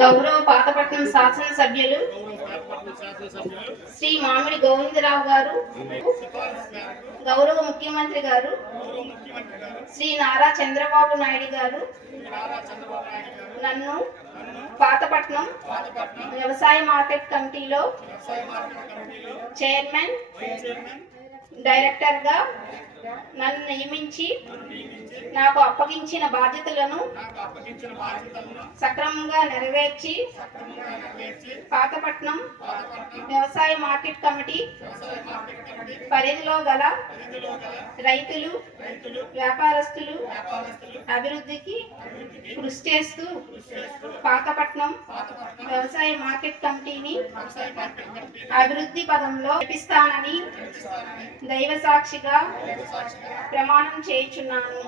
గౌరవ పాతపట్నం శాసనసభ్యులు శ్రీ మామిడి గోవిందరావు గారు, గౌరవ ముఖ్యమంత్రి గారు శ్రీ నారా చంద్రబాబు నాయుడు గారు నన్ను పాతపట్నం వ్యవసాయ మార్కెట్ కమిటీలో చైర్మన్, డైరెక్టర్గా నన్ను నియమించి నాకు అప్పగించిన బాధ్యతలను సక్రమంగా నెరవేర్చి పాతపట్నం వ్యవసాయ మార్కెట్ కమిటీ పరిధిలో గల రైతులు, వ్యాపారస్తులు అభివృద్ధికి కృషి చేస్తూ పాతపట్నం వ్యవసాయ మార్కెట్ కమిటీని అభివృద్ధి పదంలో నడిపిస్తానని దైవ సాక్షిగా ప్రమాణం చేయుచున్నాను.